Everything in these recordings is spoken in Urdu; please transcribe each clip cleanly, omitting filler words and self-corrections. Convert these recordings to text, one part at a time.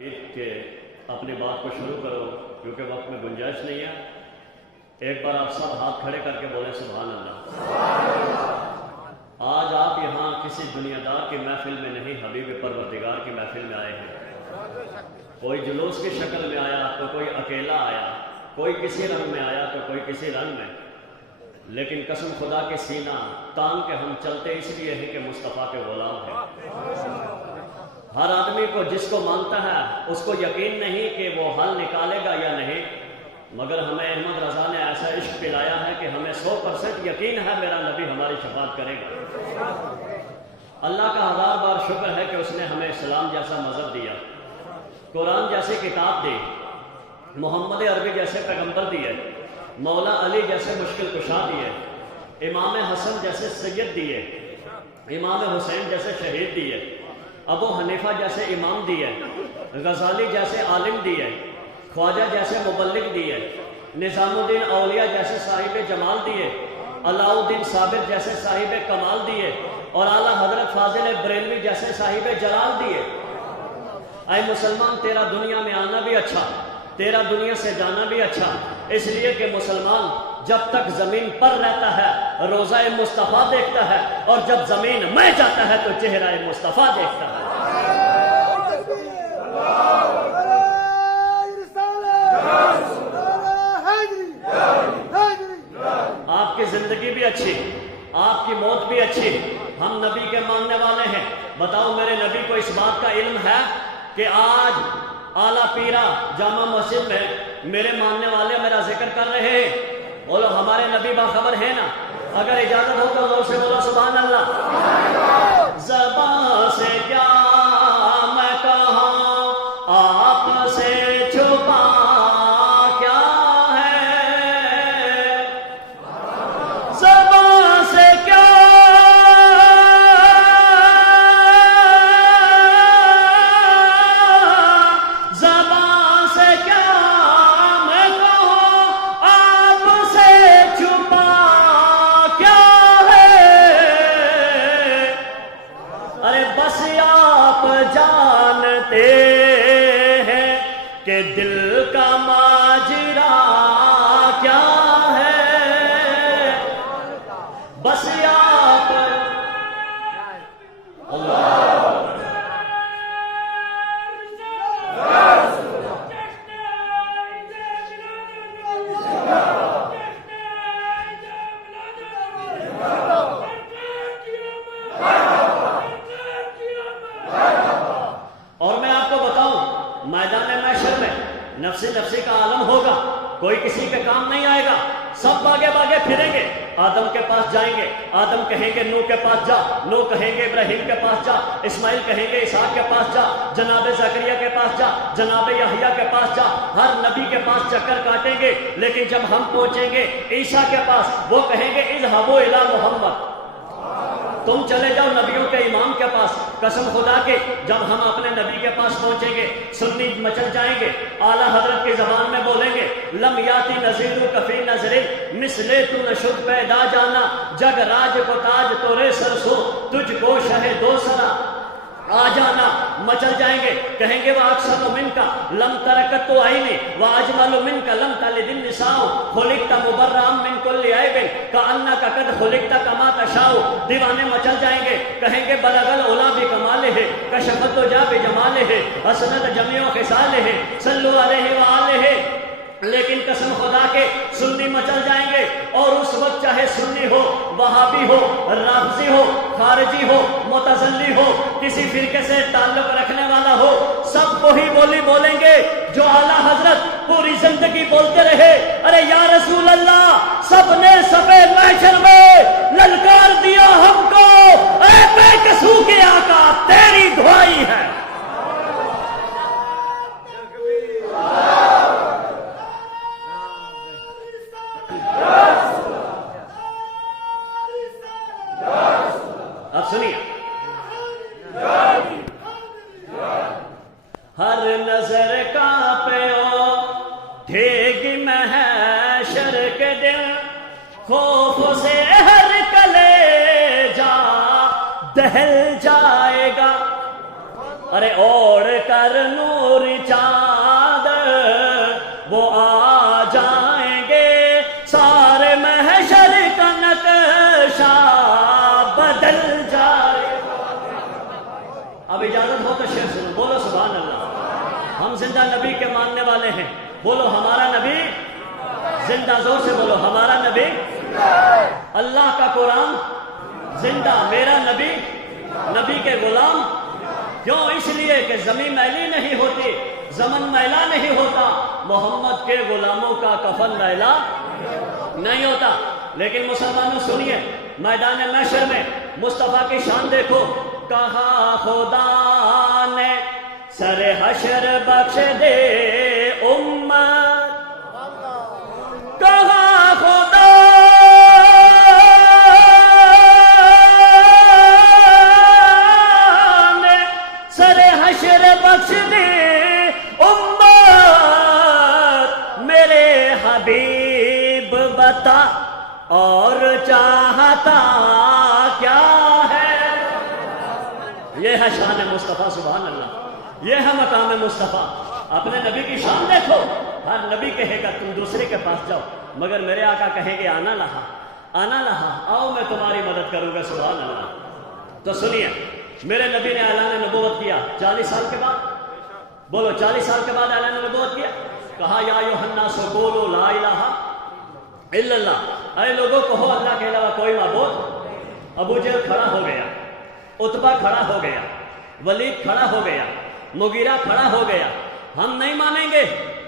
کہ اپنی بات کو شروع کرو کیونکہ وقت میں گنجائش نہیں ہے. ایک بار آپ سب ہاتھ کھڑے کر کے بولیں سبحان اللہ. آج آپ یہاں کسی دنیا دار کی محفل میں نہیں، حبیب پروردگار کی محفل میں آئے ہیں. کوئی جلوس کی شکل میں آیا تو کوئی اکیلا آیا، کوئی کسی رنگ میں آیا تو کوئی کسی رنگ میں، لیکن قسم خدا کے سینہ تان کے ہم چلتے اس لیے ہیں کہ مصطفیٰ کے غلام ہیں. ہر آدمی کو جس کو مانتا ہے اس کو یقین نہیں کہ وہ حل نکالے گا یا نہیں، مگر ہمیں احمد رضا نے ایسا عشق پلایا ہے کہ ہمیں 100% یقین ہے میرا نبی ہماری شفاعت کرے گا. اللہ کا ہزار بار شکر ہے کہ اس نے ہمیں اسلام جیسا مذہب دیا، قرآن جیسی کتاب دی، محمد عربی جیسے پیغمبر دیے، مولا علی جیسے مشکل کشا دیے، امام حسن جیسے سید دیے، امام حسین جیسے شہید دیے، ابو حنیفہ جیسے امام دیے، غزالی جیسے عالم دیے، خواجہ جیسے مبلغ دیے، نظام الدین اولیاء جیسے صاحب جمال دیے، علاء الدین صابر جیسے صاحب کمال دیے، اور اعلیٰ حضرت فاضل بریلوی جیسے صاحب جلال دیے. اے مسلمان، تیرا دنیا میں آنا بھی اچھا، تیرا دنیا سے جانا بھی اچھا، اس لیے کہ مسلمان جب تک زمین پر رہتا ہے روضہ مصطفیٰ دیکھتا ہے، اور جب زمین میں جاتا ہے تو چہرہ مصطفیٰ دیکھتا ہے. آپ کی زندگی بھی اچھی، آپ کی موت بھی اچھی، ہم نبی کے ماننے والے ہیں. بتاؤ میرے نبی کو اس بات کا علم ہے کہ آج اعلیٰ پیرا جامع مسجد میں میرے ماننے والے میرا ذکر کر رہے ہیں؟ بولو ہمارے نبی باخبر ہے نا؟ اگر اجازت ہو تو زور سے بولو سبحان اللہ. زبان سے کیا میں کہاں آپ سے چھپا کیا ہے، زبان سے کیا زبان سے کیا میں کہوں آپ سے چھپا کیا ہے. ارے بس آپ جانتے ہیں کہ دل کا ماجرا کیا ہے. بس آپ اور میں آپ کو بتاؤں، میدان محشر میں نفسی نفسی کا عالم ہوگا، کوئی کسی کے کام نہیں آئے گا، سب باگے باگے پھریں گے، آدم کے پاس جائیں گے، آدم کہیں گے نوح کے پاس جا، نوح کہیں گے ابراہیم کے پاس جا، اسماعیل کہیں گے اسحاق کے پاس جا، جناب زکریا کے پاس جا، جناب یحییٰ کے پاس جا. ہر نبی کے پاس چکر کاٹیں گے، لیکن جب ہم پہنچیں گے عیسیٰ کے پاس، وہ کہیں گے اذهبوا الی محمد، تم چلے جاؤ نبیوں کے امام کے پاس. قسم خدا کے جب ہم اپنے نبی کے پاس پہنچیں گے سنی مچل جائیں گے، اعلیٰ حضرت کی زبان میں بولیں گے لم یاتی نذیر کفی نظر مثلے تو نشد پیدا جانا، جگ راج کو تاج تورے سر سو تجھ کو شہ دو سرا آ جانا. مچل جائیں گے، کہیں گے وہ اکثر من کا لم ترکت تو آئینی و اجمل من کا لم تلد النساء خلقت مبرئا من کل عیب کانک قد خلقت کما تشاء. دیوانے مچل جائیں گے، کہیں گے بلغ العلا بکمالہ کشفت الدجا بجمالہ حسنت جمیع خصالہ صلوا علیہ وآلہ. لیکن قسم خدا کے سنی مچل جائیں گے، اور اس وقت چاہے سنی ہو، وہابی ہو، رافضی ہو، خارجی ہو، متزلی ہو، کسی فرقے سے تعلق رکھنے والا ہو، سب وہی بولی بولیں گے جو اعلیٰ حضرت پوری زندگی بولتے رہے. ارے یا رسول اللہ، سب نے سفید محشر میں للکار دیا ہم کو، اے بے کسو کے آقا تیری دعائی ہے. اب سنیے، ہر نظر کانپے ٹھیک محشر کے دن، خوف سے ہر کلیجہ دہل جائے گا. ارے اوڑھ کر نور چادر وہ آ جائیں گے، سارے محشر کا نقشہ بدل جائے۔ اب اجازت ہو تو شعر سنو، بولو سبحان اللہ۔ ہم زندہ نبی کے ماننے والے ہیں، بولو ہمارا نبی زندہ، زور سے بولو ہمارا نبی، اللہ کا قرآن زندہ، میرا نبی نبی کے غلام۔ کیوں؟ اس لیے کہ زمین میلی نہیں ہوتی، زمن میلا نہیں ہوتا، محمد کے غلاموں کا کفن میلا نہیں ہوتا۔ لیکن مسلمانوں سنیے، میدان محشر میں مصطفیٰ کی شان دیکھو، کہا خدا نے سر حشر بخش دے امت، کہا خدا نے سر حشر بخش دے امت، میرے حبیب بتا اور چاہتا کیا ہے۔ یہ ہے شان مصطفیٰ، سبحان اللہ، یہ ہے مقام مصطفیٰ۔ اپنے نبی کی شان دیکھو، ہر نبی کہے گا تم دوسرے کے پاس جاؤ، مگر میرے آقا کہیں گے آنا لہا، آنا لہا، آؤ میں تمہاری مدد کروں گا، سبحان اللہ۔ تو سنیے، میرے نبی نے اعلان نبوت کیا 40 سال کے بعد، بولو 40 سال کے بعد اعلان نبوت کیا، کہا یا ایھا الناس قولوا لا الہ الا اللہ، اے لوگوں کہو اللہ کے علاوہ کوئی معبود۔ ابو جہل کھڑا ہو گیا، عتبہ کھڑا ہو گیا، ولید کھڑا ہو گیا، مغیرہ کھڑا ہو گیا، ہم نہیں مانیں گے۔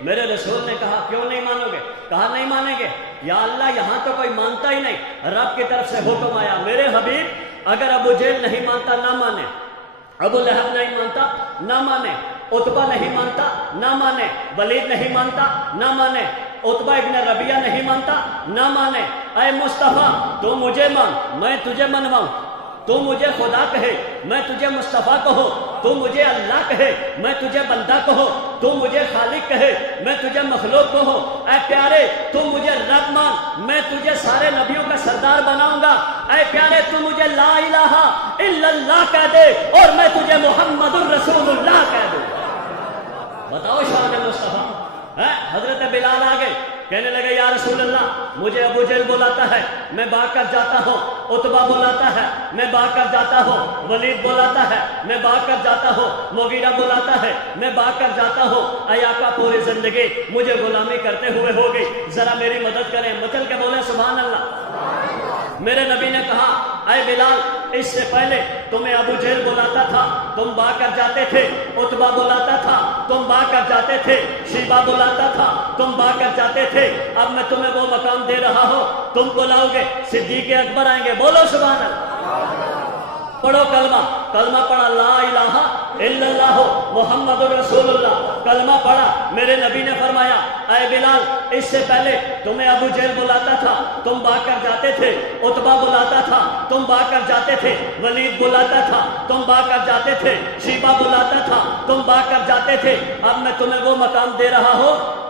میرے رسول نے کہا کیوں نہیں مانو گے؟ کہا نہیں مانیں گے، یا اللہ یہاں تو کوئی مانتا ہی نہیں، رب کی طرف سے حکم آیا میرے حبیب اگر ابو جہل نہیں مانتا نہ مانے، ابو لہب نہیں مانتا نہ مانے، عتبہ نہیں مانتا نہ مانے، ولید نہیں مانتا نہ مانے، عتبہ ابن ربیعہ نہیں مانتا نہ مانے۔ اے مصطفیٰ تو مجھے مان میں تجھے منواؤں، تو مجھے خدا کہے میں تجھے مصطفیٰ کہوں، تو مجھے اللہ کہے میں تجھے بندہ کہوں، تو مجھے خالق کہے میں تجھے مخلوق کہوں۔ اے پیارے تو مجھے رب مان میں تجھے سارے نبیوں کا سردار بناؤں گا۔ اے پیارے تو مجھے لا الہ الا اللہ کہہ دے اور میں تجھے محمد الرسول اللہ کہہ دوں۔ بتاؤ شان مصطفیٰ۔ حضرت بلال آگے کہنے لگے یا رسول اللہ مجھے ابو جہل بلاتا ہے میں بھاگ کر جاتا ہوں، عتبہ بلاتا ہے میں بھاگ کر جاتا ہوں، ولید بلاتا ہے میں بھاگ کر جاتا ہوں، مغیرہ بلاتا ہے میں بھاگ کر جاتا ہوں۔ اے آقا پوری زندگی مجھے غلامی کرتے ہوئے ہوگی، ذرا میری مدد کریں۔ مچل کے بولے سبحان اللہ۔ میرے نبی نے کہا اے بلال اس سے پہلے تمہیں ابو جہل بلاتا تھا تم بھاگ کر جاتے تھے، عتبہ بلاتا تھا تم بھاگ کر جاتے تھے، شیبہ بلاتا تھا تم بھاگ کر جاتے تھے، اب میں تمہیں وہ مقام دے رہا ہوں تم بلاؤ گے، صدیق اکبر آئیں گے، بولو سبحان اللہ۔ پڑھو کلمہ، کلمہ پڑھا لا الہ الا اللہ محمد رسول اللہ، کلمہ پڑھا۔ میرے نبی نے فرمایا اے بلال اس سے پہلے تمہیں ابو جہل بلاتا تھا تم بھاگ کر جاتے تھے، عتبہ بلاتا تھا تم بھاگ کر جاتے تھے، ولید بلاتا تھا تم بھاگ کر جاتے تھے، شیبہ بلاتا تھا تم بھاگ کر جاتے تھے، اب میں تمہیں وہ مقام دے رہا ہوں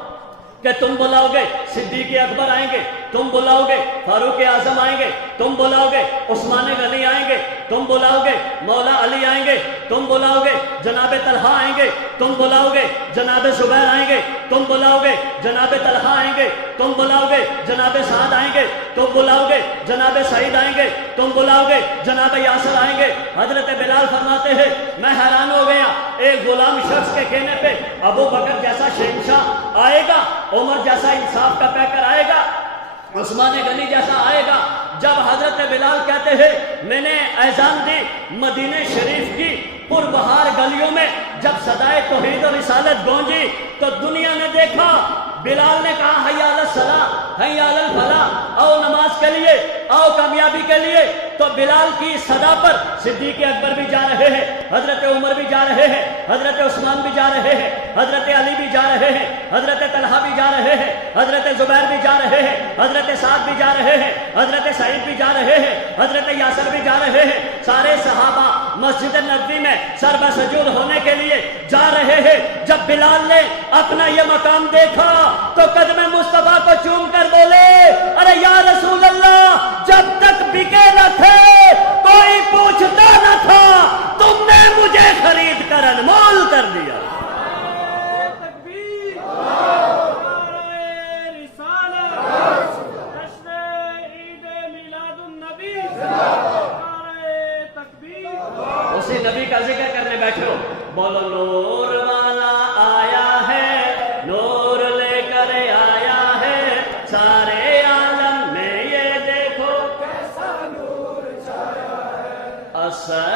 کہ تم بلاؤ گے صدیق اکبر آئیں گے، تم بلاؤ گے فاروق اعظم آئیں گے، تم بلاؤ گے عثمان غنی آئیں گے، تم بلاؤ گے مولا علی آئیں گے، تم بلاؤ گے جناب طلحہ آئیں گے، تم بلاؤ گے جناب زبیر آئیں گے، تم بلاؤ گے جناب طلحہ آئیں گے، تم بلاؤ گے جناب سعد آئیں گے، تم بلاؤ گے جناب سعید آئیں گے، تم بلاؤ گے جناب یاسر آئیں گے۔ حضرت بلال فرماتے ہیں میں حیران ہو گیا ایک غلام شخص کے کہنے پہ ابو بکر جیسا شہنشاہ آئے گا، عمر جیسا انصاف کا پیکر آئے گا، عثمان غنی جیسا آئے گا۔ جب حضرت بلال کہتے ہیں میں نے اذان دی مدینہ شریف کی پربہار گلیوں میں، جب صدائے توحید اور رسالت گونجی تو دنیا نے دیکھا، بلال نے کہا حی علی الصلاۃ حی علی الفلاح، آؤ نماز کے لیے، آؤ کامیابی کے لیے، تو بلال کی صدا پر صدیق اکبر بھی جا رہے ہیں، حضرت عمر بھی جا رہے ہیں، حضرت عثمان بھی جا رہے ہیں، حضرت علی بھی جا رہے ہیں، حضرت طلحہ بھی جا رہے ہیں، حضرت زبیر بھی جا رہے ہیں، حضرت سعد بھی جا رہے ہیں، حضرت سعید بھی جا رہے ہیں، حضرت یاسر بھی جا رہے ہیں۔ سارے صحابہ مسجد نبوی میں سر بسجود ہونے کے لیے جا رہے ہیں۔ جب بلال نے اپنا یہ مقام دیکھا تو قدم مصطفیٰ کو چوم کر بولے ارے یا رسول اللہ جب تک بکے نہ تھے کوئی پوچھتا نہ تھا، تم نے مجھے خرید کر انمول کر دیا۔ تکبیر، نعرہ رسالت، جشن عید میلاد النبی، نعرہ تکبیر۔ اسی نبی کا ذکر کرنے بیٹھے ہو، بولو نور والا آیا ہے، نور لے کر آیا ہے، سارے عالم میں یہ دیکھو کیسا نور چھایا ہے۔